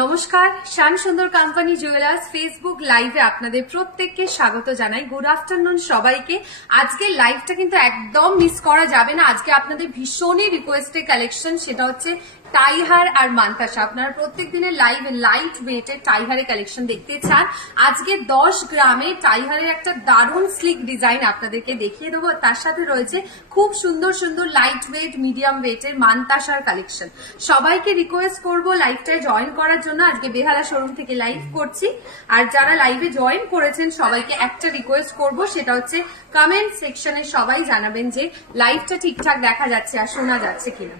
নমস্কার, শ্যাম সুন্দর company jewellers Facebook লাইভে আপনাদের প্রত্যেককে স্বাগত জানাই। গুড আফটারনুন সবাইকে। আজকে লাইভটা কিন্তু একদম মিস করা যাবে না। আজকে আপনাদের ভীষণই রিকোয়েস্টেড কালেকশন, সেটা হচ্ছে টাইহার আর মান্তাসা। আপনারা প্রত্যেক দিনের লাইভ লাইট ওয়েটের টাইহারের কালেকশন দেখতে চান। আজকে 10 গ্রামে টাইহারের একটা দারুণ স্লিক ডিজাইন আপনাদেরকে দেখিয়ে দেবো। তার সাথে রয়েছে খুব সুন্দর সুন্দর লাইট ওয়েট মিডিয়াম ওয়েটের মান্তাসার কালেকশন। সবাইকে রিকোয়েস্ট করবো লাইভটায় জয়েন করার জন্য। আজকে বেহালা শোরুম থেকে লাইভ করছি। আর যারা লাইভে জয়েন করেছেন সবাইকে একটা রিকোয়েস্ট করব, সেটা হচ্ছে কমেন্ট সেকশনে সবাই জানাবেন যে লাইভটা ঠিকঠাক দেখা যাচ্ছে আর শোনা যাচ্ছে কিনা।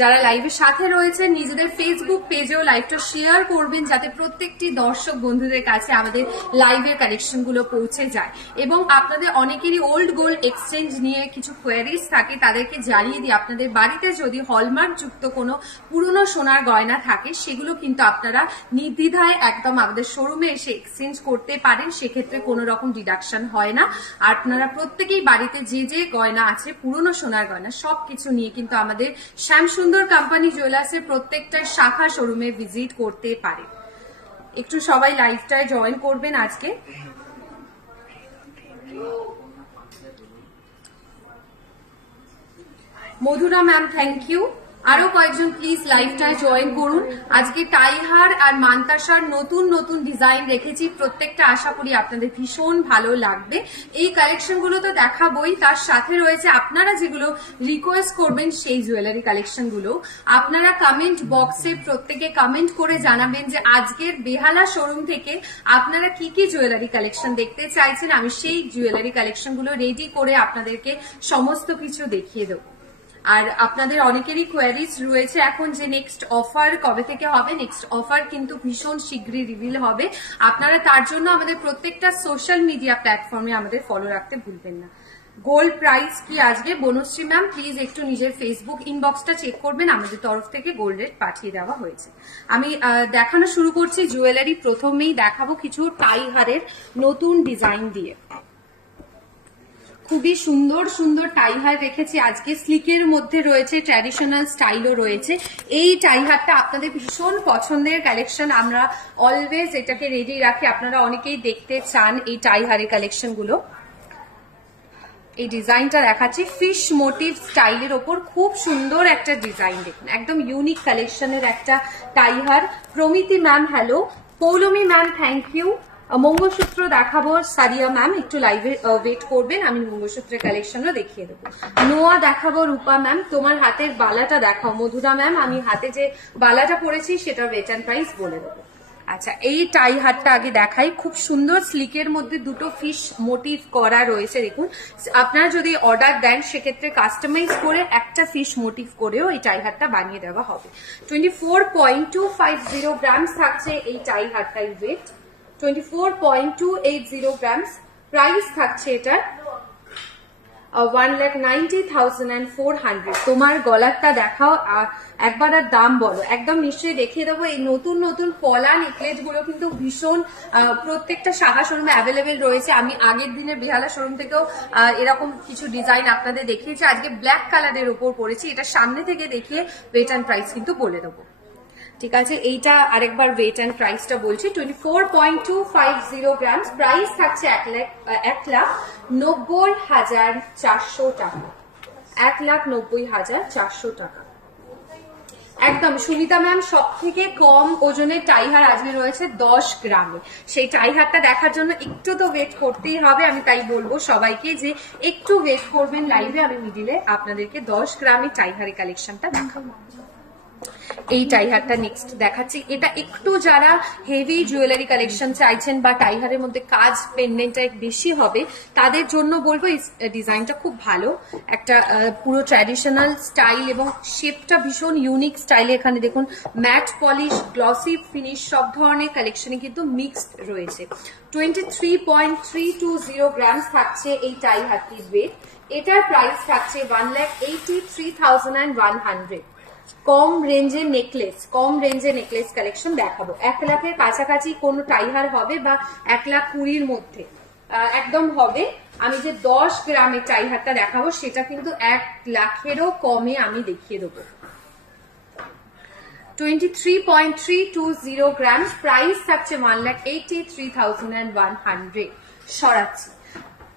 যারা লাইভের সাথে রয়েছে নিজেদের ফেসবুক পেজেও লাইভটা শেয়ার করবেন, যাতে প্রত্যেকটি দর্শক বন্ধুদের কাছে আমাদের লাইভের কালেকশন গুলো পৌঁছে যায়। এবং আপনাদের অনেকেরই ওল্ড গোল্ড এক্সচেঞ্জ নিয়ে কিছু কোয়ারিজ থাকে, তাদেরকে জানিয়ে দিই আপনাদের বাড়িতে যদি হলমার্ক যুক্ত কোনো পুরনো সোনার গয়না থাকে সেগুলো কিন্তু আপনারা নির্দ্বিধায় একদম আমাদের শোরুমে এসে এক্সচেঞ্জ করতে পারেন। সেক্ষেত্রে কোনো রকম ডিডাকশন হয় না। আপনারা প্রত্যেকেই বাড়িতে যে যে গয়না আছে পুরনো সোনার গয়না সবকিছু নিয়ে কিন্তু আমাদের শ্যাম সুন্দর কোম্পানি জুয়েলার্সের প্রত্যেকটা শাখা শোরুমে ভিজিট করতে পারে। একটু সবাই লাইভটায় জয়েন করবেন আজকে। Madhura ma'am thank you. আরো কয়েকজন প্লিজ লাইভটায় জয়েন করুন। আজকে টাইহার আর মান্তাসার নতুন নতুন ডিজাইন রেখেছি, প্রত্যেকটা আশা করি আপনাদের ভীষণ ভালো লাগবে। এই কালেকশন গুলো তো দেখাবোই, তার সাথে রয়েছে আপনারা যেগুলো রিকোয়েস্ট করবেন সেই জুয়েলারি কালেকশন গুলো। আপনারা কমেন্ট বক্সে প্রত্যেকে কমেন্ট করে জানাবেন যে আজকের বেহালা শোরুম থেকে আপনারা কি কি জুয়েলারি কালেকশন দেখতে চাইছেন। আমি সেই জুয়েলারি কালেকশন গুলো রেডি করে আপনাদেরকে সমস্ত কিছু দেখিয়ে দেবো। আর আপনাদের অনেকেরই কোয়ারিজ রয়েছে এখন যে নেক্সট অফার কবে থেকে হবে। নেক্সট অফার কিন্তু ভীষণ শীঘ্রই রিভিল হবে। আপনারা তার জন্য আমাদের প্রত্যেকটা সোশ্যাল মিডিয়া প্ল্যাটফর্মে আমাদের ফলো রাখতে ভুলবেন না। গোল্ড প্রাইস কি আসবে বনশ্রী ম্যাম, প্লিজ একটু নিজের ফেসবুক ইনবক্সটা চেক করবেন। আমাদের তরফ থেকে গোল্ড রেট পাঠিয়ে দেওয়া হয়েছে। আমি দেখানো শুরু করছি জুয়েলারি। প্রথমেই দেখাবো কিছু টাইহারের নতুন ডিজাইন দিয়ে। খুবই সুন্দর সুন্দর টাইহার রেখেছি আজকে। স্লিকের মধ্যে রয়েছে, ট্র্যাডিশনাল স্টাইলও রয়েছে। এই টাইহারটা আপনাদের ভীষণ পছন্দের কালেকশন, আমরা অলওয়েজ এটাকে রেডি রাখি। আপনারা অনেকেই দেখতে চান এই টাইহারের কালেকশন গুলো। এই ডিজাইনটা দেখাচ্ছি ফিশ মোটিভ স্টাইলের ওপর, খুব সুন্দর একটা ডিজাইন। দেখুন একদম ইউনিক কালেকশনের একটা টাইহার। Promiti ma'am hello, Poulami ma'am thank you. মঙ্গলসূত্র দেখাবো সারিয়া ম্যাম, একটু লাইভে ওয়েট করবেন, আমি মঙ্গলসূত্রের কালেকশনও দেখিয়ে দেবো। নোয়া দেখাবো রূপা ম্যাম। তোমার হাতের বালাটা দেখাও মধুরা ম্যাম, আমি হাতে যে বালাটা পরেছি সেটা ওয়েট অ্যান্ড প্রাইস বলে দেবো। আচ্ছা, এই টাই হারটা আগে দেখাই। খুব সুন্দর স্লিকের মধ্যে দুটো ফিশ মোটিভ করা রয়েছে। দেখুন আপনারা যদি অর্ডার দেন সেক্ষেত্রে কাস্টমাইজ করে একটা ফিশ মোটিভ করেও এই টাই হারটা বানিয়ে দেওয়া হবে। 24.250 গ্রাম থাকছে এই টাই হারটার ওয়েট। 24.280 গ্রামস। প্রাইস থাকছে এটা 1,90,400। তোমার গলারটা দেখাও একবার, আর দাম বলো। একদম নিশ্চয়ই দেখিয়ে দেবো। এই নতুন নতুন পলা নেকলেস গুলো কিন্তু ভীষণ প্রত্যেকটা শাখা শোরুমে অ্যাভেলেবেল রয়েছে। আমি আগের দিনে বেহালা শোরুম থেকেও এরকম কিছু ডিজাইন আপনাদের দেখিয়েছি। আজকে ব্ল্যাক কালারের উপর পড়েছি, এটা সামনে থেকে দেখিয়ে ওয়েট অ্যান্ড প্রাইস কিন্তু বলে দেবো। ঠিক আছে, এইটা আরেকবার ওয়েট অ্যান্ড প্রাইসটা বলছি। 24.250 গ্রাম। প্রাইস থাকছে 1,90,400 টাকা। 1,90,400 টাকা একদম। সুমিতা ম্যাম সব থেকে কম ওজনের টাইহার আজকে রয়েছে 10 গ্রামে। সেই টাইহারটা দেখার জন্য একটু তো ওয়েট করতেই হবে। আমি তাই বলবো সবাইকে যে একটু ওয়েট করবেন লাইভে। আমি মিডিলে আপনাদেরকে 10 গ্রামের টাইহারের কালেকশনটা দেখাবো। এই টাইহারটা নেক্সট দেখাচ্ছি। এটা একটু যারা হেভি জুয়েলারি কালেকশন চাইছেন বা টাইহারের মধ্যে কাজ পেন্ডেন্টটা বেশি হবে তাদের জন্য বলবো এই ডিজাইনটা খুব ভালো। একটা পুরো ট্র্যাডিশনাল স্টাইল এবং শেপটা ভীষণ ইউনিক স্টাইলে। এখানে দেখুন ম্যাট পলিশ, গ্লসি ফিনিশ সব ধরনের কালেকশনে কিন্তু মিক্সড রয়েছে। 23.320 গ্রাম থাকছে এই টাইহারটির ওয়েট। এটার প্রাইস থাকছে 1,83,100। কম রেঞ্জের নেকলেস, কম রেঞ্জের নেকলেস কালেকশন দেখাবো। 1 লাখের কাছাকাছি কোন টাইহার হবে বা 1,20,000 মধ্যে একদম হবে। আমি যে 10 গ্রামের টাইহারটা দেখাবো সেটা কিন্তু 1 লাখেরও কমে আমি দেখিয়ে দেবো। 23.320 গ্রাম, প্রাইস থাকছে 1,83,100। সরাচ্ছি।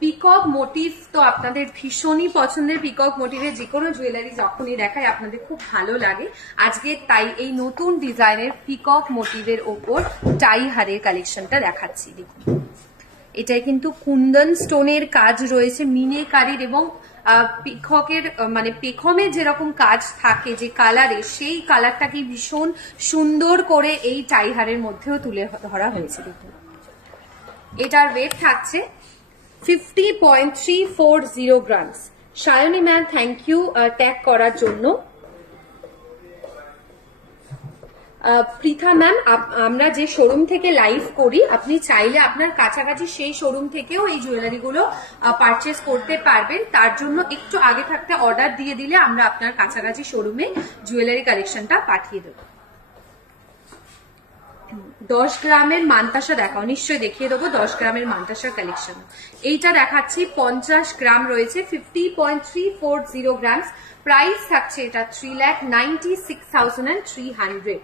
পিকক মোটিভ তো আপনাদের ভীষণই পছন্দের, পিকক মোটিভের যে কোনো জুয়েলারি যখনই দেখায় আপনাদের খুব ভালো লাগে। আজকে তাই এই নতুন ডিজাইনের পিকক মোটিভের ওপর টাই হারের কালেকশনটা দেখাচ্ছি। দেখুন, এটাই কিন্তু কুন্দন স্টোনের কাজ রয়েছে, মিনেকারির এবং পিককের মানে পেখমের যেরকম কাজ থাকে যে কালারে, সেই কালারটাকে ভীষণ সুন্দর করে এই টাইহারের মধ্যেও তুলে ধরা হয়েছে। দেখুন, এটার ওয়েট থাকছে 50.340 grams. Sayani ma'am, thank you tag করার জন্য। পৃথা ম্যাম, আমরা যে শোরুম থেকে লাইভ করি, আপনি চাইলে আপনার কাছাকাছি সেই শোরুম থেকেও এই জুয়েলারি গুলো পারচেস করতে পারবেন। তার জন্য একটু আগে থাকতে অর্ডার দিয়ে দিলে আমরা আপনার কাছাকাছি শোরুমে জুয়েলারি কালেকশনটা পাঠিয়ে দেবো। 10 গ্রামের মানতাসা দেখাও, নিশ্চয়ই দেখিয়ে দেবো 10 গ্রামের মানতাসার কালেকশন। এইটা দেখাচ্ছি 50 গ্রাম রয়েছে, 50.340 গ্রামস। প্রাইস থাকছে এটা 3,96,300।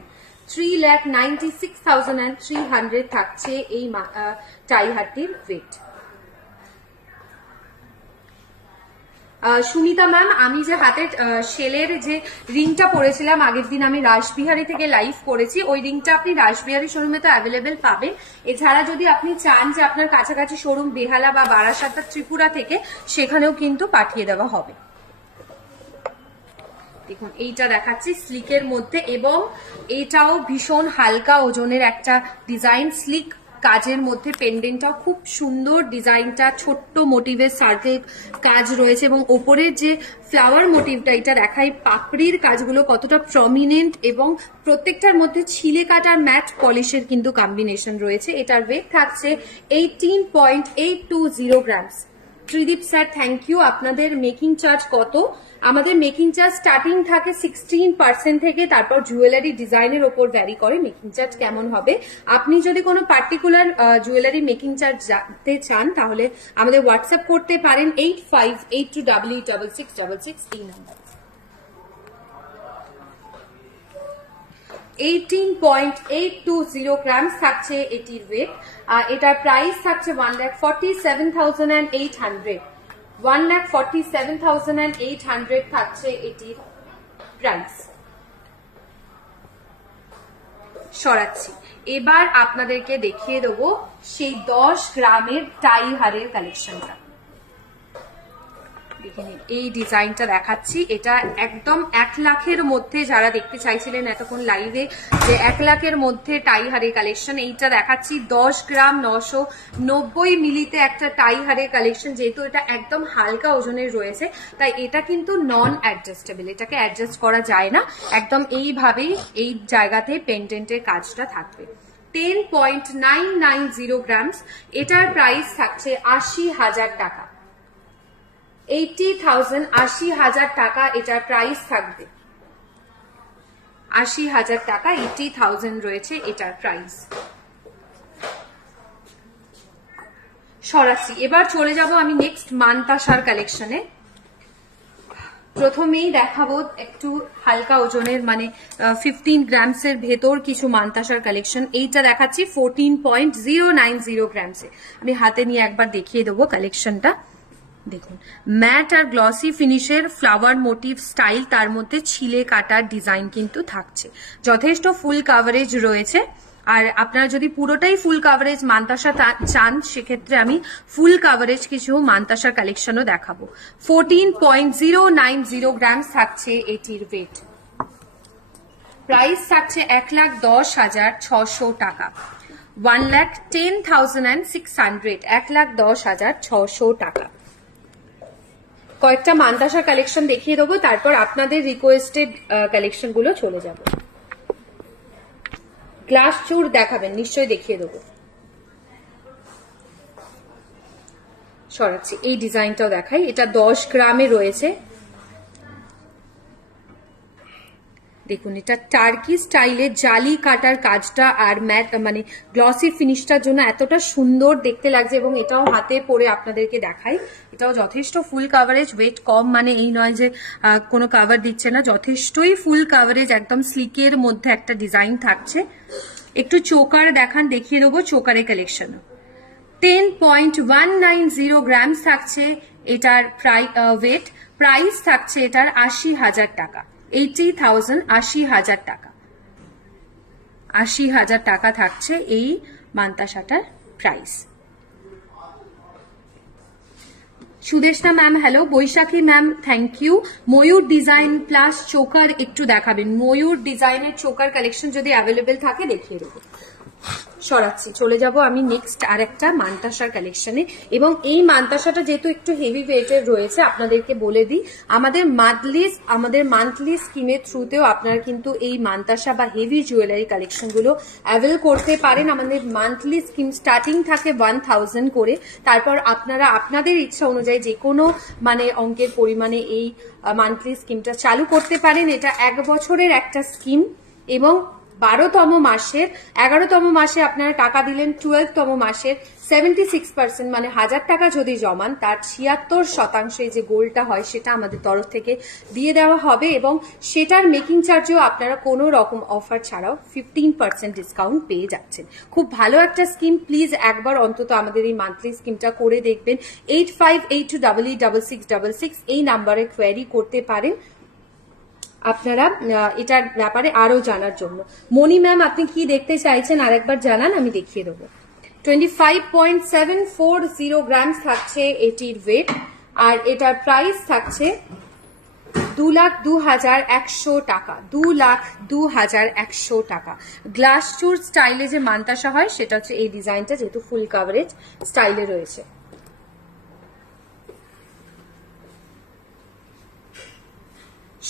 3,96,300 থাকছে এই টাইহারটির ওয়েট। সুমিতা ম্যাম, আমি যে হাতে শেলের যে রিংটা পরেছিলাম আগের দিন, আমি রাসবিহারী থেকে লাইভ করেছি, ওই রিংটা আপনি রাসবিহারী শোরুমে তো অ্যাভেলেবেল পাবেন। এছাড়া যদি আপনি চান যে আপনার কাছাকাছি শোরুম বেহালা বা বারাসাত বা ত্রিপুরা থেকে, সেখানেও কিন্তু পাঠিয়ে দেওয়া হবে। দেখুন, এইটা দেখাচ্ছি স্লিকের মধ্যে, এবং এটাও ভীষণ হালকা ওজনের একটা ডিজাইন, স্লিক কাজের মধ্যে পেন্ডেন্টটা খুব সুন্দর, ডিজাইনটা ছোট্ট মোটিভের সার্কেল কাজ রয়েছে, এবং ওপরের যে ফ্লাওয়ার মোটিভটা এটা দেখাই পাপড়ির কাজগুলো কতটা প্রমিনেন্ট, এবং প্রত্যেকটার মধ্যে ছিলে কাটার ম্যাট পলিশের কিন্তু কম্বিনেশন রয়েছে। এটার ওয়েট থাকছে 18.820 grams. Tridip sir, thank you. আপনাদের মেকিং চার্জ কত? আমাদের মেকিং চার্জ স্টার্টিং থাকে 16% থেকে, তারপর জুয়েলারি ডিজাইনের ওপর ভ্যারি করে মেকিং চার্জ কেমন হবে। আপনি যদি কোনো পার্টিকুলার জুয়েলারি মেকিং চার্জ জানতে চান তাহলে আমাদের হোয়াটসঅ্যাপ করতে পারেন 8582666666 এই নাম্বার। 18.820 গ্রামস থাকছে এটির ওয়েট। এটার প্রাইস থাকছে 1,47,800। 1,47,800 থাকছে এটির প্রাইস। সরাচ্ছি। এবার আপনাদেরকে দেখিয়ে দেবো সেই 10 গ্রামের টাই হারের কালেকশনটা। দেখে নিন, এই ডিজাইনটা দেখাচ্ছি, এটা একদম 1 লাখের মধ্যে, যারা দেখতে চাইছিলেন এতক্ষণ লাইভে যে 1 লাখের মধ্যে টাই হারের কালেকশন, এইটা দেখাচ্ছি 10 গ্রাম 990 মিলিতে একটা টাই হারের কালেকশন। যেহেতু এটা একদম হালকা ওজনের রয়েছে, তাই এটা কিন্তু নন অ্যাডজাস্টেবল, এটাকে অ্যাডজাস্ট করা যায় না, একদম এইভাবেই এই জায়গাতে পেন্ডেন্টের কাজটা থাকবে। 10.990 গ্রামস। এটার প্রাইস থাকছে 80,000 টাকা। 80,000, 80,000 টাকা এটার প্রাইস থাকবে। 80,000 টাকা, 80,000 রয়েছে এটার প্রাইস। সরাসরি এবার চলে যাব আমি নেক্সট মানতাসার কালেকশনে। প্রথমেই দেখাবো একটু হালকা ওজনের, মানে 15 গ্রামসের ভেতর কিছু মানতাসার কালেকশন। এইটা দেখাচ্ছি 14.090 গ্রামসে। আমি হাতে নিয়ে একবার দেখিয়ে দেবো কালেকশনটা। দেখুন, ম্যাট আর গ্লসি ফিনিশের ফ্লাওয়ার মোটিভ স্টাইল, তার মধ্যে ছিলে কাটার ডিজাইন কিন্তু থাকছে, যথেষ্ট ফুল কাভারেজ রয়েছে। আর আপনারা যদি পুরোটাই ফুল কাভারেজ মানতাসা চান, সেক্ষেত্রে আমি ফুল কাভারেজ কিছু মানতাসার কালেকশনও দেখাবো। 14.090 গ্রামস থাকছে এটির ওয়েট। প্রাইস থাকছে 1,10,600 টাকা। 1,10,600, 1,10,600 টাকা। কয়েকটা মানতাসার কালেকশন দেখিয়ে দেবো, তারপর আপনাদের রিকোয়েস্টেড কালেকশন গুলো চলে যাব। গ্লাস চুর দেখাবেন, নিশ্চয়ই দেখিয়ে দেবো। সরাচ্ছি, এই ডিজাইনটাও দেখাই, এটা 10 গ্রামে রয়েছে। দেখুন এটা টার্কি স্টাইলের জালি কাটার কাজটা আর ম্যাট মানে গ্লসি ফিনিশটার জন্য এতটা সুন্দর দেখতে লাগছে, এবং এটাও হাতে পরে আপনাদেরকে দেখাই। এটাও যথেষ্ট ফুল কাভারেজ, ওয়েট কম মানে এই নয় যে কোনো কাভার দিচ্ছে না, যথেষ্টই ফুল কাভারেজ, একদম স্লিকের মধ্যে একটা ডিজাইন থাকছে। একটু চোকার দেখান, দেখিয়ে দেবো চোকারের কালেকশন। 10.190 গ্রাম থাকছে এটার ওয়েট। প্রাইস থাকছে এটার 80,000 টাকা, 80,000, 80,000 টাকা, 80,000 টাকা থাকছে এই মান্তাসাটার price. Sudeshna ma'am hello, Baishakhi ma'am thank you. ময়ূর ডিজাইন প্লাস চোকার একটু দেখাবেন, ময়ূর ডিজাইনের চোকার কালেকশন যদি অ্যাভেলেবেল থাকে দেখিয়ে দেবো। সরাচ্ছি, চলে যাব আমি নেক্সট আর একটা মান্তাসার কালেকশনে। এবং এই মান্তাসাটা যেহেতু একটু হেভি ওয়েটের রয়েছে, আপনাদেরকে বলে দিই আমাদের মান্থলি স্কিমের থ্রুতেও আপনারা কিন্তু এই মান্তাসা বা হেভি জুয়েলারি কালেকশন গুলো অ্যাভেল করতে পারেন। আমাদের মান্থলি স্কিম স্টার্টিং থাকে 1000 করে, তারপর আপনারা আপনাদের ইচ্ছা অনুযায়ী যে কোনো মানে অঙ্কের পরিমাণে এই মান্থলি স্কিমটা চালু করতে পারেন। এটা 1 বছরের একটা স্কিম, এবং 12তম মাসের 11তম মাসে আপনারা টাকা দিলেন, 12তম মাসের 76% মানে 1000 টাকা যদি জমান তার 76% যে গোল্ডটা হয় সেটা আমাদের তরফ থেকে দিয়ে দেওয়া হবে, এবং সেটার মেকিং চার্জেও আপনারা কোনো রকম অফার ছাড়াও 15% ডিসকাউন্ট পেয়ে যাচ্ছেন। খুব ভালো একটা স্কিম, প্লিজ একবার অন্তত আমাদের এই মান্থলি স্কিমটা করে দেখবেন। 8582886666 এই নাম্বারে কোয়েরি করতে পারেন আপনারা এটার ব্যাপারে আরো জানার জন্য। মনি ম্যাম আপনি কি দেখতে চাইছেন আরেকবার জানান, আমি দেখিয়ে দেবো। 25.740 গ্রাম থাকছে এটির ওয়েট, আর এটার প্রাইস থাকছে 2,02,100 টাকা, 2,02,100 টাকা। গ্লাস চুর স্টাইলে যে মান্তাসা হয় সেটা হচ্ছে এই ডিজাইনটা, যেহেতু ফুল কাভারেজ স্টাইলে রয়েছে।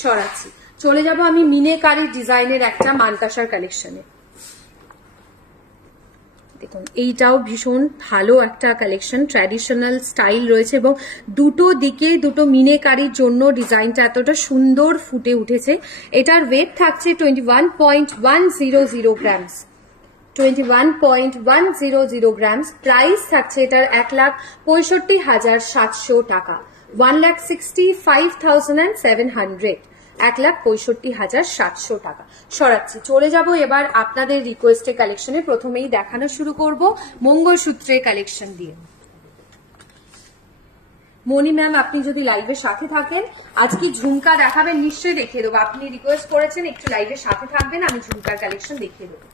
সরাচ্ছি, চলে যাব আমি মিনেকারি ডিজাইনের একটা মান্তাসার কালেকশনে। দেখুন এইটাও ভীষণ ভালো একটা কালেকশন, ট্র্যাডিশনাল স্টাইল রয়েছে, এবং দুটো দিকে দুটো মিনেকারির জন্য ডিজাইনটা এতটা সুন্দর ফুটে উঠেছে। এটার ওয়েট থাকছে 21.100 গ্রামস, 21.100 গ্রামস। প্রাইস থাকছে এটার 1,65,700 টাকা, 1,65,700, 1,65,700 টাকা। সরাচ্ছি, চলে যাব এবার আপনাদের রিকোয়েস্টের কালেকশনে। প্রথমেই দেখানো শুরু করব মঙ্গলসূত্রের কালেকশন দিয়ে। মনি ম্যাম আপনি যদি লাইভের সাথে থাকেন, আজকে ঝুমকা দেখাবেন, নিশ্চয়ই দেখিয়ে দেবো। আপনি রিকোয়েস্ট করেছেন একটু লাইভের সাথে থাকবেন, আমি ঝুমকার কালেকশন দেখিয়ে দেবো।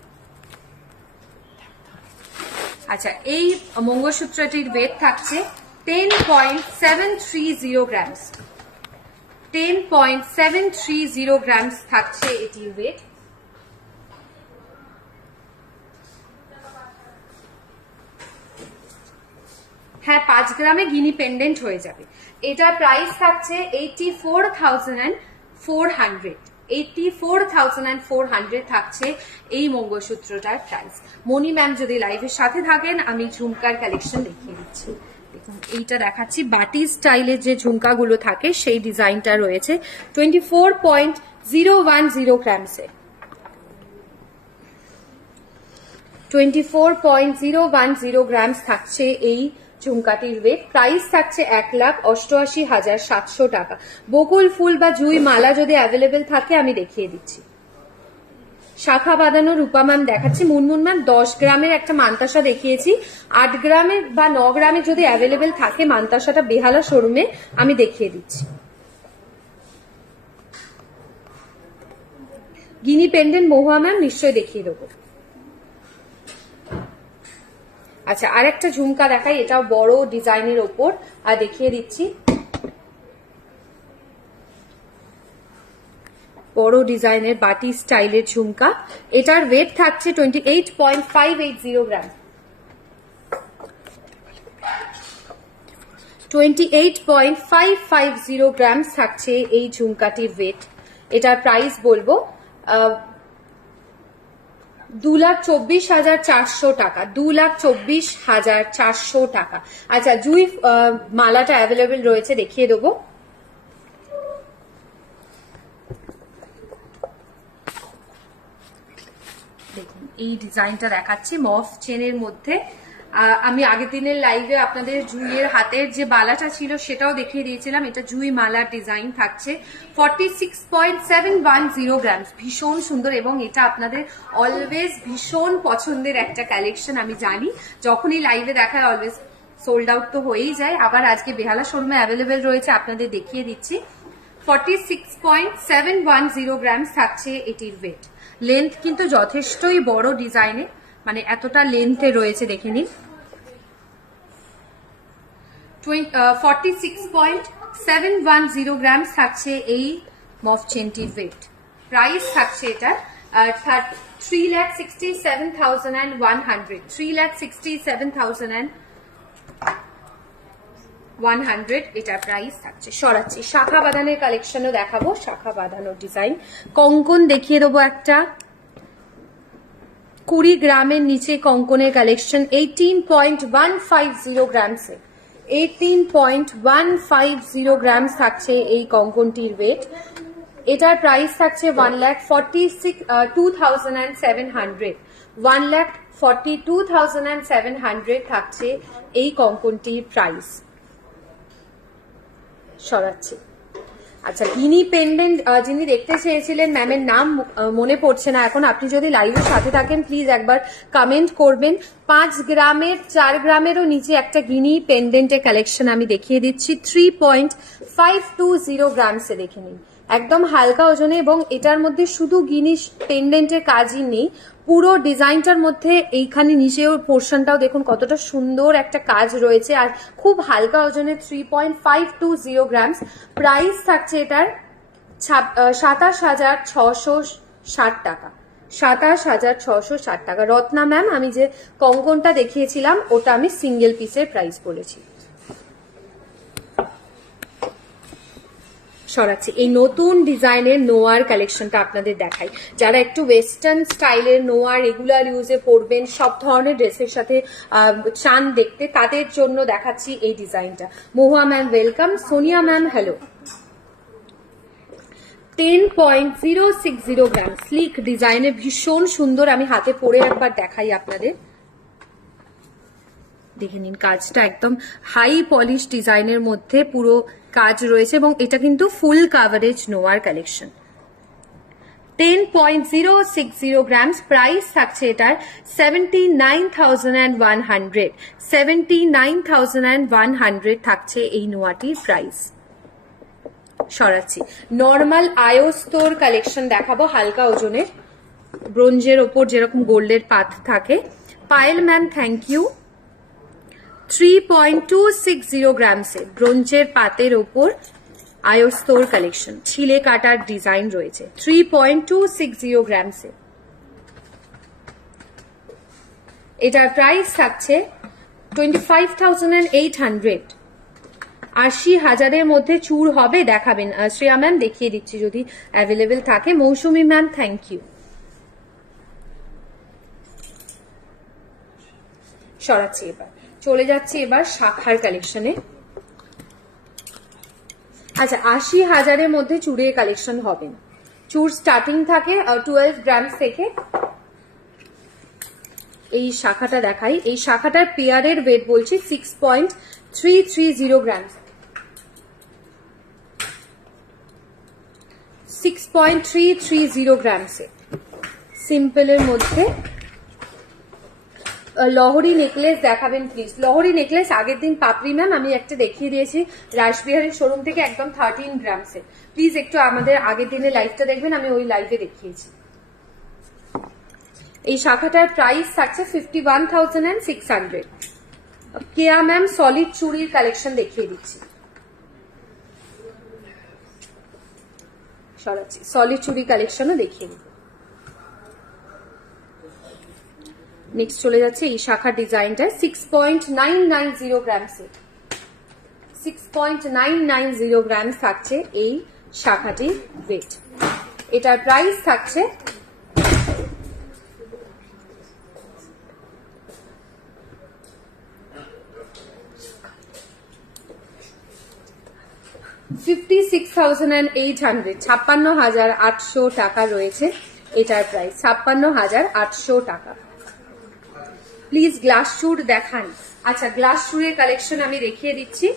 আচ্ছা, এই মঙ্গলসূত্রটির ওয়েট থাকছে 10.730 গ্রামস, 10.730 গ্রামস থাকছে এটির ওয়েট। হ্যাঁ 5 গ্রামে গিনি পেন্ডেন্ট হয়ে যাবে। এটা প্রাইস থাকছে 84,400, 84,400 থাকছে এই মঙ্গলসূত্রটার প্রাইস। মনি ম্যাম যদি লাইভের সাথে থাকেন আমি ঝুমকার কালেকশন দেখিয়ে দিচ্ছি। দেখুন এইটা দেখাচ্ছি, বাটি স্টাইলের যে ঝুমকাগুলো থাকে সেই ডিজাইনটা রয়েছে 24.010 গ্রামসে, 24.010 গ্রামস থাকছে এই ঝুমকাটির ওয়েট। প্রাইস থাকছে 1,88,700 টাকা। বকুল ফুল বা জুই মালা যদি অ্যাভেলেবেল থাকে আমি দেখিয়ে দিচ্ছি। শাখা বাঁধানো রূপা ম্যাম দেখাচ্ছি। মুনমুন ম্যাম 10 গ্রামের একটা মান্তাসা দেখিয়েছি, 8 গ্রামের বা 9 গ্রামের যদি অ্যাভেলেবেল থাকে মান্তাসাটা বেহালা শোরুমে আমি দেখিয়ে দিচ্ছি। গিনি পেন্ডেন্ট মহুয়া ম্যাম নিশ্চয়ই দেখিয়ে দেবো। আচ্ছা, আর একটা ঝুমকা দেখাই, এটাও বড় ডিজাইনের ওপর আর দেখিয়ে দিচ্ছি। বড় ডিজাইনের বাটি স্টাইলের ঝুমকা, এটার ওয়েট থাকছে 28.580 গ্রাম, 28.550 গ্রাম থাকছে এই ঝুমকাটির ওয়েট। এটার প্রাইস বলবো 2,24,400 টাকা, 2,24,400 টাকা। আচ্ছা, জুই মালাটা অ্যাভেলেবেল রয়েছে, দেখিয়ে দেবো। দেখুন এই ডিজাইনটা দেখাচ্ছি মফ চেনের মধ্যে। আমি আগের দিনের লাইভে আপনাদের জুইয়ের হাতের যে বালাটা ছিল সেটাও দেখিয়ে দিয়েছিলাম। এটা জুই মালার ডিজাইন থাকছে, 46.710 গ্রামস, ভীষণ সুন্দর এবং এটা আপনাদের অলওয়েজ ভীষণ পছন্দের একটা কালেকশন। আমি জানি যখনই লাইভে দেখায় অলওয়েজ সোল্ড আউট তো হয়েই যায়, আবার আজকে বেহালা শোরুমে অ্যাভেলেবেল রয়েছে, আপনাদের দেখিয়ে দিচ্ছি। 46.710 গ্রামস থাকছে এটির ওয়েট। লেন্থ কিন্তু যথেষ্টই বড় ডিজাইনে, মানে এতটা লেন্থে রয়েছে দেখে নিন। 46.710 গ্রামস থাকছে এই মফ চেনটির ওয়েট। প্রাইস থাকছে এটা 3,67,100, 3,67,100 এটা প্রাইস থাকছে। সরাচ্ছি, শাখা বাঁধানের কালেকশনও দেখাবো, শাখা বাঁধানোর ডিজাইন। কঙ্কন দেখিয়ে দেবো একটা 20 গ্রামের নিচে কঙ্কনের কালেকশন, 18.150 গ্রামসে, 18.150 গ্রামস থাকছে এই কঙ্কনটির ওয়েট। এটার প্রাইস থাকছে 1,42,700, 1,42,700 থাকছে এই কঙ্কনটির প্রাইস। সরাচ্ছি। আচ্ছা, গিনি পেন্ডেন্ট যিনি দেখতে চেয়েছিলেন, ম্যামের নাম মনে পড়ছে না এখন, আপনি যদি লাইভের সাথে থাকেন প্লিজ একবার কমেন্ট করবেন। 5 গ্রামের 4 গ্রামেরও নিচে একটা গিনি পেন্ডেন্টের কালেকশন আমি দেখিয়ে দিচ্ছি, 3.520 গ্রামসে। দেখে নিন একদম হালকা ওজনে, এবং এটার মধ্যে শুধু গিনি পেন্ডেন্টের কাজই নেই, পুরো ডিজাইনটার মধ্যে এইখানে নিচেও পোর্শনটাও দেখুন কতটা সুন্দর একটা কাজ রয়েছে, আর খুব হালকা ওজনে 3.520 গ্রামস। প্রাইস থাকছে এটার 27,660 টাকা, 27,660 টাকা। রত্না ম্যাম, আমি যে কঙ্কনটা দেখিয়েছিলাম ওটা আমি সিঙ্গেল পিসের প্রাইস বলেছি। সরাচ্ছি, এই নতুন ডিজাইনের নোয়ার কালেকশনটা আপনাদের দেখাই। যারা একটু ওয়েস্টার্ন স্টাইলের নোয়ার রেগুলার ইউজে পরবেন, সব ধরনের ড্রেসের সাথে চান দেখতে, তাদের জন্য দেখাচ্ছি এই ডিজাইনটা। Mahua ma'am welcome, Sonia ma'am hello. 10.060 gram slick ডিজাইনের, ভীষণ সুন্দর। আমি হাতে পরে একবার দেখাই আপনাদের, দেখে নিন কাজটা একদম হাই পলিশ ডিজাইনের মধ্যে পুরো কাজ রয়েছে, এবং এটা কিন্তু ফুল কাভারেজ নোয়ার কালেকশন। 10.060 গ্রামস, প্রাইস থাকছে এটার 79,100, 79,100 থাকছে এই নোয়াটির প্রাইস। সরাচ্ছি, নর্মাল আয়োস্তর কালেকশন দেখাবো, হালকা ওজনের, ব্রোঞ্জের ওপর যেরকম গোল্ডের পাত থাকে। Payel ma'am thank you. 3.260 গ্রামসে ব্রোঞ্জের পাতের ওপর আয়োস্তর কালেকশন, ছিলে কাটার ডিজাইন রয়েছে, 3.260 গ্রামসে। এটার প্রাইস থাকছে 25,800। 80,000-এর মধ্যে চুর হবে, দেখাবেন শ্রেয়া ম্যাম, দেখিয়ে দিচ্ছি যদি অ্যাভেলেবেল থাকে। মৌসুমী ম্যাম থ্যাংক ইউ। সরাচ্ছি, এবার চলে যাচ্ছে এবার শাখার কালেকশনে। আচ্ছা, 80,000-এর মধ্যে চুড়ের কালেকশন হবে না, চুর স্টার্টিং থাকে 12 গ্রাম থেকে। এই শাখাটা দেখাই, এই শাখাটার পেয়ারের ওয়েট বলছি 6.330 গ্রাম, 6.330 গ্রামসে। সিম্পলের মধ্যে লহরি নেকলেস দেখাবেন প্লিজ। লহরি নেকলেস আগের দিন পাপড়ি ম্যাম আমি একটা দেখিয়ে দিয়েছি রাসবিহারের শোরুম থেকে, একদম 13 গ্রামসে। প্লিজ একটু আমাদের আগের দিনের লাইভটা দেখবেন, আমি ওই লাইভে দেখিয়েছি। এই শাখাটার প্রাইস থাকছে 51,600। কেয়া ম্যাম সলিড চুড়ির কালেকশন দেখিয়ে দিচ্ছি। সরাচ্ছি, সলিড চুড়ি কালেকশনও দেখিয়ে দিচ্ছি। নেক্সট চলে যাচ্ছে এই শাখার ডিজাইনটা 6.990 গ্রামসে, 6.990 গ্রাম থাকছে এই শাখাটির ওয়েট। এটার প্রাইস থাকছে 56,800, 56,800 টাকা রয়েছে এটার প্রাইস 56,800 টাকা। প্লিজ গ্লাস চুড় দেখান। আচ্ছা, গ্লাস চুড়ের কালেকশন আমি দেখিয়ে দিচ্ছি,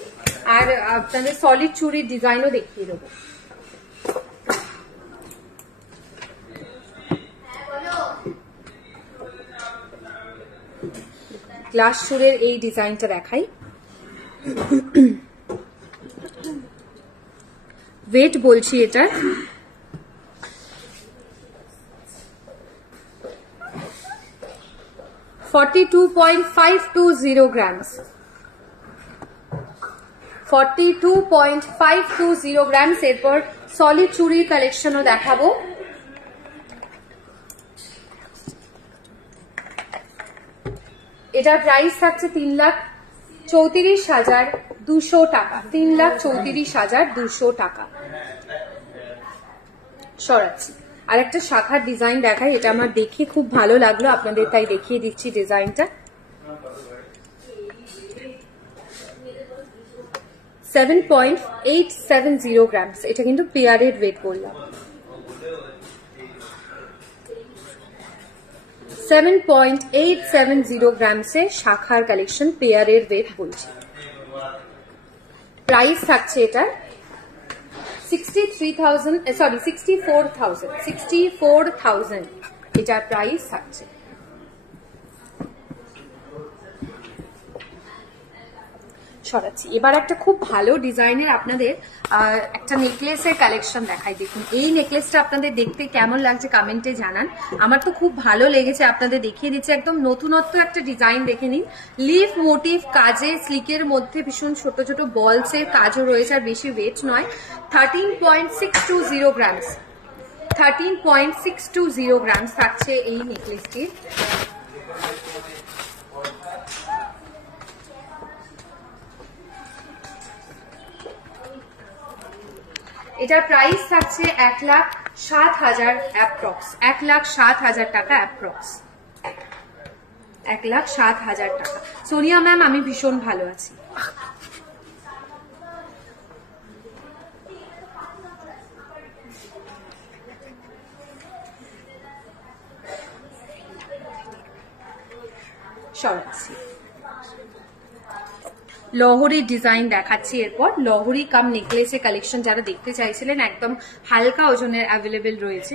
আর আপনাদের সলিড চুড়ির ডিজাইনও দেখিয়ে দেবো। গ্লাস চুড়ের এই ডিজাইনটা দেখাই। ওয়েট বলছি এটা 42.520 গ্রামস, 42.520 গ্রামস। এরপর সলিড চুড়ির কালেকশনও দেখাবো। এটার প্রাইস থাকছে 3,34,200 টাকা, 3,34,200 টাকা। সরাচ্ছি, আর একটা শাখার ডিজাইন দেখাই, এটা আমার দেখে খুব ভালো লাগলো আপনাদের, তাই দেখিয়ে দিচ্ছি ডিজাইনটা। 7.870 গ্রামস, এটা কিন্তু পেয়ারের ওয়েট বললাম। 7.870 গ্রামসে শাখার কালেকশন, পেয়ারের ওয়েট বলছি। প্রাইস থাকছে এটা 64,000 এটার প্রাইস থাকছে। সরাচ্ছি, এবার একটা খুব ভালো ডিজাইনের আপনাদের একটা নেকলেসের কালেকশন দেখাই। দেখুন এই নেকলেসটা আপনাদের দেখতে কেমন লাগছে কমেন্টে জানান। আমার তো খুব ভালো লেগেছে, আপনাদের দেখিয়ে দিচ্ছি। একদম নতুনত্ব একটা ডিজাইন দেখে নিন। লিফ মোটিভ কাজে, স্লিকের মধ্যে ভীষণ ছোট ছোট বলসের কাজও রয়েছে, আর বেশি ওয়েট নয়। 13.620 গ্রামস, 13.620 গ্রামস থাকছে এই নেকলেসটির। এটার প্রাইস থাকছে 1,07,000 অ্যাপ্রক্স, 1,07,000 টাকা অ্যাপ্রক্স, 1,07,000 টাকা। সোনিয়া ম্যাম আমি ভীষণ ভালো আছি। সরাচ্ছি, লহরির ডিজাইন দেখাচ্ছি। এরপর লহরি কাম নেকলেসের কালেকশন যারা দেখতে চাইছিলেন, একদম হালকা ওজনের অ্যাভেলেবেল রয়েছে।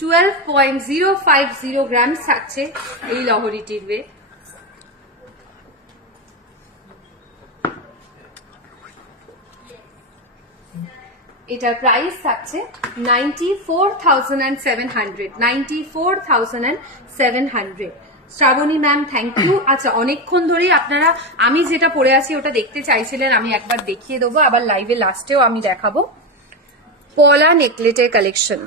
12.050 গ্রাম থাকছে এই লহরিটির ওয়েট। এটার প্রাইস থাকছে 94,700, 94,700। Shrabani ma'am thank you. আচ্ছা, অনেকক্ষণ ধরেই আপনারা আমি যেটা পরে আছি ওটা দেখতে চাইছিলেন, আমি একবার দেখিয়ে দেবো, আবার লাইভে লাস্টেও আমি দেখাবো। পলা নেকলেটের কালেকশন,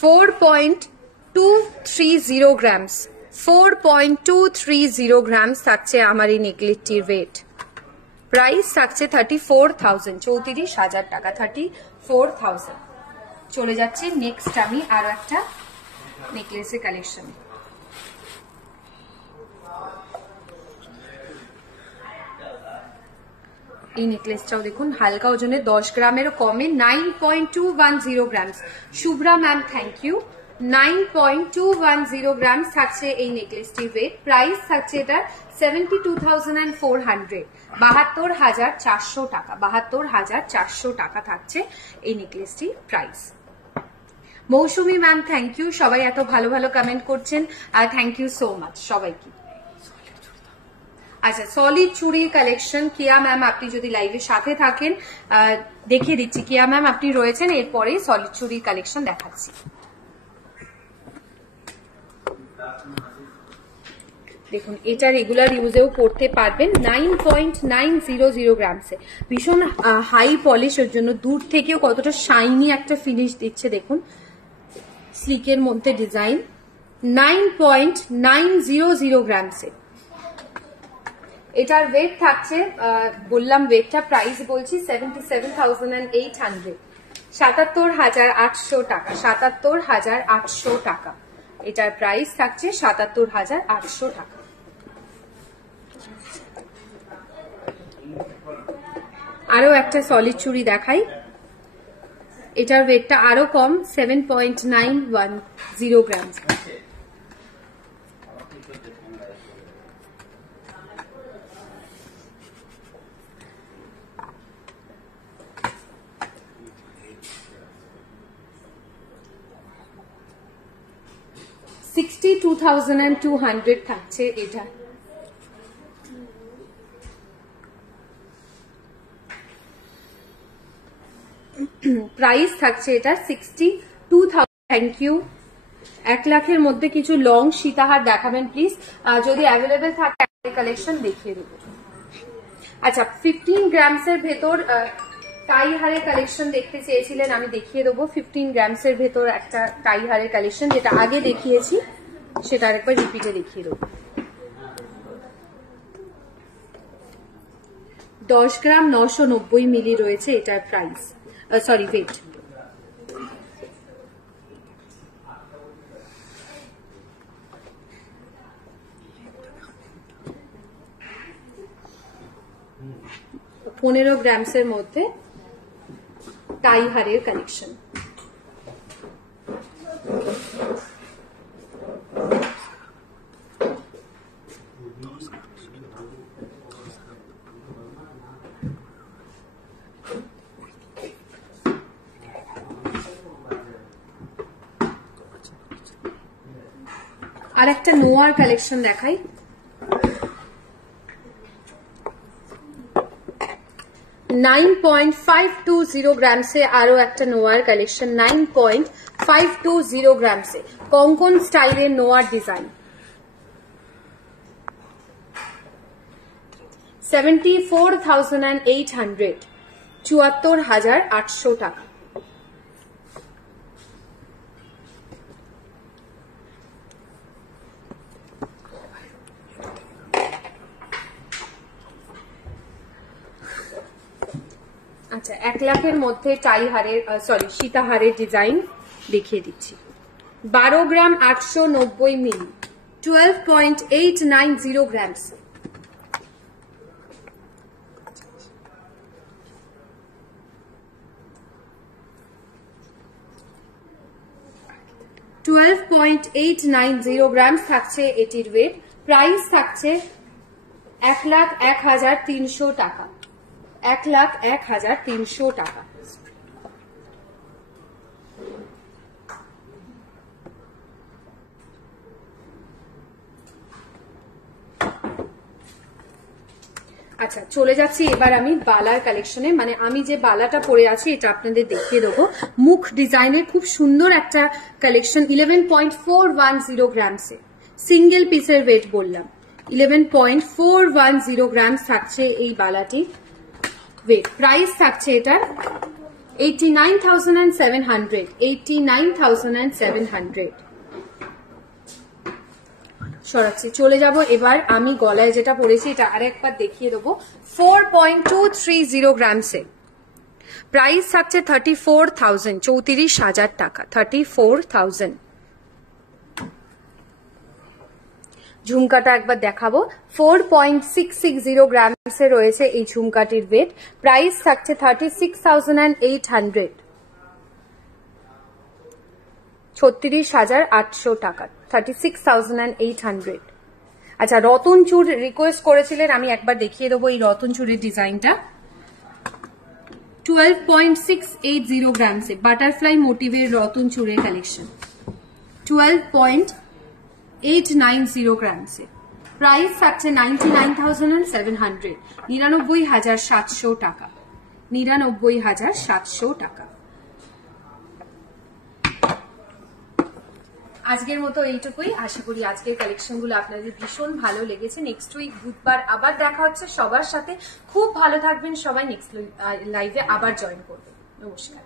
4.230 গ্রামস, 4.230 গ্রামস থাকছে আমার এই নেকলেটটির ওয়েট। প্রাইস থাকছে 34,000, 34,000 টাকা, 34,000। চলে যাচ্ছে নেক্সট আমি আরো একটা নেকলেসের কালেকশন। এই নেকলেসটাও দেখুন হালকা ওজনে, 10 গ্রামেরও কমে, 9.210 grams. Shubhra ma'am thank you. 9.210 grams থাকছে এই নেকলেসটির ওয়েট। প্রাইস থাকছে এটা 72,400, 72,400 টাকা, 72,400 টাকা থাকছে এই নেকলেসটির price. Mousumi ma'am thank you, সবাই এত ভালো ভালো কমেন্ট করছেন, আর থ্যাংক ইউ সো মাচ সবাইকে। আচ্ছা, সলিড চুড়ির কালেকশন কিয়া ম্যাম আপনি যদি লাইভের সাথে থাকেন দেখিয়ে দিচ্ছি। কিয়া ম্যাম আপনি রয়েছেন, এরপরে সলিড চুড়ির কালেকশন দেখাচ্ছি। দেখুন এটা রেগুলার ইউজেও পড়তে পারবেন। 9.900 গ্রামসে, ভীষণ হাই পলিশের জন্য দূর থেকেও কতটা শাইনি একটা ফিনিশ দিচ্ছে। দেখুন স্লিকের মধ্যে ডিজাইন, 9.900 গ্রামসে। এটার ওয়েট থাকছে, বললাম ওয়েটটা, প্রাইস বলছি 77,800, 77,800 টাকা, 77,800 টাকা। এটার প্রাইস থাকছে 77,800 টাকা। আরো একটা সলিড চুড়ি দেখাই, এটার ওয়েটটা আরো কম, 7.910 গ্রাম। $62,200 থাকছে এটা। প্রাইস থাকছে এটা 62,000। Thank you. 1 লাখের মধ্যে কিছু লং সীতাহার দেখাবেন প্লিজ, যদি অ্যাভেলেবেল থাকে কালেকশন দেখিয়ে দেবো। আচ্ছা, 15 গ্রামসের ভেতর টাই হারের কালেকশন দেখতে চেয়েছিলেন, আমি দেখিয়ে দেবো। 15 গ্রামসের ভেতর একটা টাই হারের কালেকশন, যেটা আগে দেখিয়েছি সেটা আরেকবার রিপিটে দেখিয়ে দেবো। 10 গ্রাম 990 মিলি রয়েছে এটার প্রাইস, সরি ওয়েট। $15 গ্রামসের মধ্যে টাই হারের কালেকশন। আর একটা নোয়ার কালেকশন দেখাই, 9.520 গ্রামসে আরো একটা নোয়ার কালেকশন, 9.520 গ্রামসে কঙ্কন স্টাইলের নোয়ার ডিজাইন, 74,800, 74,800 টাকা। আচ্ছা, 1 লাখের মধ্যে টাই হারের সরি সীতাহারের ডিজাইন দেখিয়ে দিচ্ছি। 12 গ্রাম 890 মিলি, 12.890 গ্রামস। $12.890 গ্রামস থাকছে এটির ওয়েট। প্রাইস থাকছে 1,01,300 টাকা, 1,01,300 টাকা। আচ্ছা, চলে যাচ্ছি এবার আমি বালার কালেকশনে। মানে আমি যে বালাটা পরে আছি এটা আপনাদের দেখিয়ে দেবো। মুখ ডিজাইনের খুব সুন্দর একটা কালেকশন, 11.410 গ্রামসে, সিঙ্গেল পিসের ওয়েট বললাম, 11.410 গ্রামস থাকছে এই বালাটি ওয়েট। প্রাইস থাকছে এটা 89,700, 89,700। সরাচ্ছি, চলে যাব এবার আমি গলায় যেটা পরেছি এটা আরেকবার দেখিয়ে দেবো। 4.230 গ্রামসে প্রাইস থাকছে 34,000, 34,000 টাকা, 34,000। ঝুমকাটা একবার দেখাবো, 4.660 গ্রামসে রয়েছে এই ঝুমকাটির ওয়েট। প্রাইস থাকছে 36,800, 36,800 টাকা, 36,800। আচ্ছা, রতন চূড় রিকোয়েস্ট করেছিলেন, আমি একবার দেখিয়ে দেবো এই রতন চূড়ের ডিজাইনটা। 12.680 গ্রামসে বাটারফ্লাই মোটিভের রতন চূড়ের কালেকশন, 12.890 গ্রামসে। প্রাইস থাকছে 99,700, 99,700 টাকা, 99,700 টাকা। আজকের মতো এইটুকুই। আশা করি আজকের কালেকশনগুলো আপনাদের ভীষণ ভালো লেগেছে। নেক্সট উইক বুধবার আবার দেখা হচ্ছে সবার সাথে। খুব ভালো থাকবেন সবাই, নেক্সট লাইভে আবার জয়েন করবেন। নমস্কার।